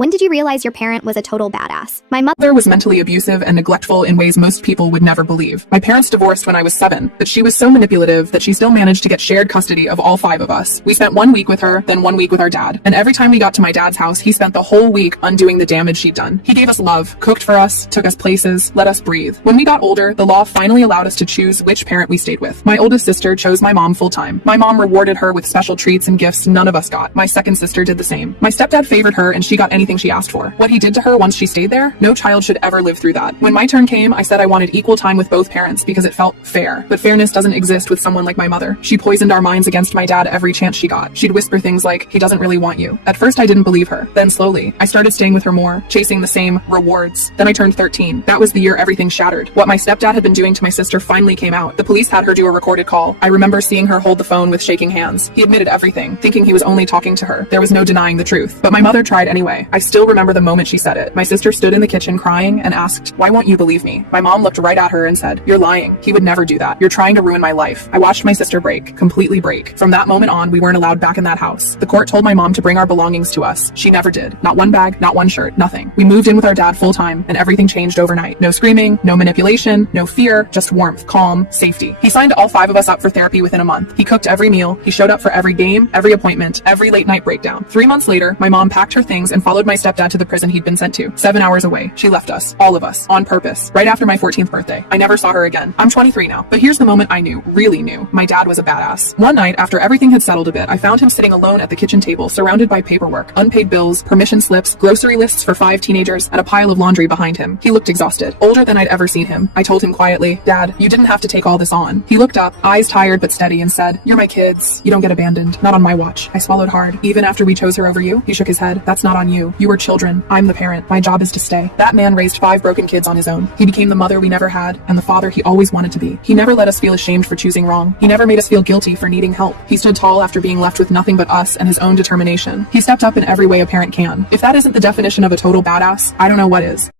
When did you realize your parent was a total badass? My mother was mentally abusive and neglectful in ways most people would never believe. My parents divorced when I was 7, but she was so manipulative that she still managed to get shared custody of all 5 of us. We spent 1 week with her, then 1 week with our dad. And every time we got to my dad's house, he spent the whole week undoing the damage she'd done. He gave us love, cooked for us, took us places, let us breathe. When we got older, the law finally allowed us to choose which parent we stayed with. My oldest sister chose my mom full-time. My mom rewarded her with special treats and gifts none of us got. My second sister did the same. My stepdad favored her and she got anything she asked for. What he did to her once she stayed there, no child should ever live through that. When my turn came, I said I wanted equal time with both parents because it felt fair. But fairness doesn't exist with someone like my mother. She poisoned our minds against my dad every chance she got. She'd whisper things like, "He doesn't really want you." At first I didn't believe her. Then slowly, I started staying with her more, chasing the same rewards. Then I turned 13. That was the year everything shattered. What my stepdad had been doing to my sister finally came out. The police had her do a recorded call. I remember seeing her hold the phone with shaking hands. He admitted everything, thinking he was only talking to her. There was no denying the truth. But my mother tried anyway. I still remember the moment she said it. My sister stood in the kitchen crying and asked, "Why won't you believe me?" My mom looked right at her and said, "You're lying. He would never do that. You're trying to ruin my life." I watched my sister break, completely break. From that moment on, we weren't allowed back in that house. The court told my mom to bring our belongings to us. She never did. Not one bag, not one shirt, nothing. We moved in with our dad full time and everything changed overnight. No screaming, no manipulation, no fear, just warmth, calm, safety. He signed all 5 of us up for therapy within a month. He cooked every meal. He showed up for every game, every appointment, every late night breakdown. 3 months later, my mom packed her things and followed my stepdad to the prison he'd been sent to. 7 hours away. She left us, all of us, on purpose, right after my 14th birthday. I never saw her again. I'm 23 now, but here's the moment I knew, really knew, my dad was a badass. One night, after everything had settled a bit, I found him sitting alone at the kitchen table, surrounded by paperwork, unpaid bills, permission slips, grocery lists for 5 teenagers, and a pile of laundry behind him. He looked exhausted, older than I'd ever seen him. I told him quietly, "Dad, you didn't have to take all this on." He looked up, eyes tired but steady, and said, "You're my kids. You don't get abandoned. Not on my watch." I swallowed hard. "Even after we chose her over you?" He shook his head. "That's not on you. You were children. I'm the parent. My job is to stay." That man raised 5 broken kids on his own. He became the mother we never had and the father he always wanted to be. He never let us feel ashamed for choosing wrong. He never made us feel guilty for needing help. He stood tall after being left with nothing but us and his own determination. He stepped up in every way a parent can. If that isn't the definition of a total badass, I don't know what is.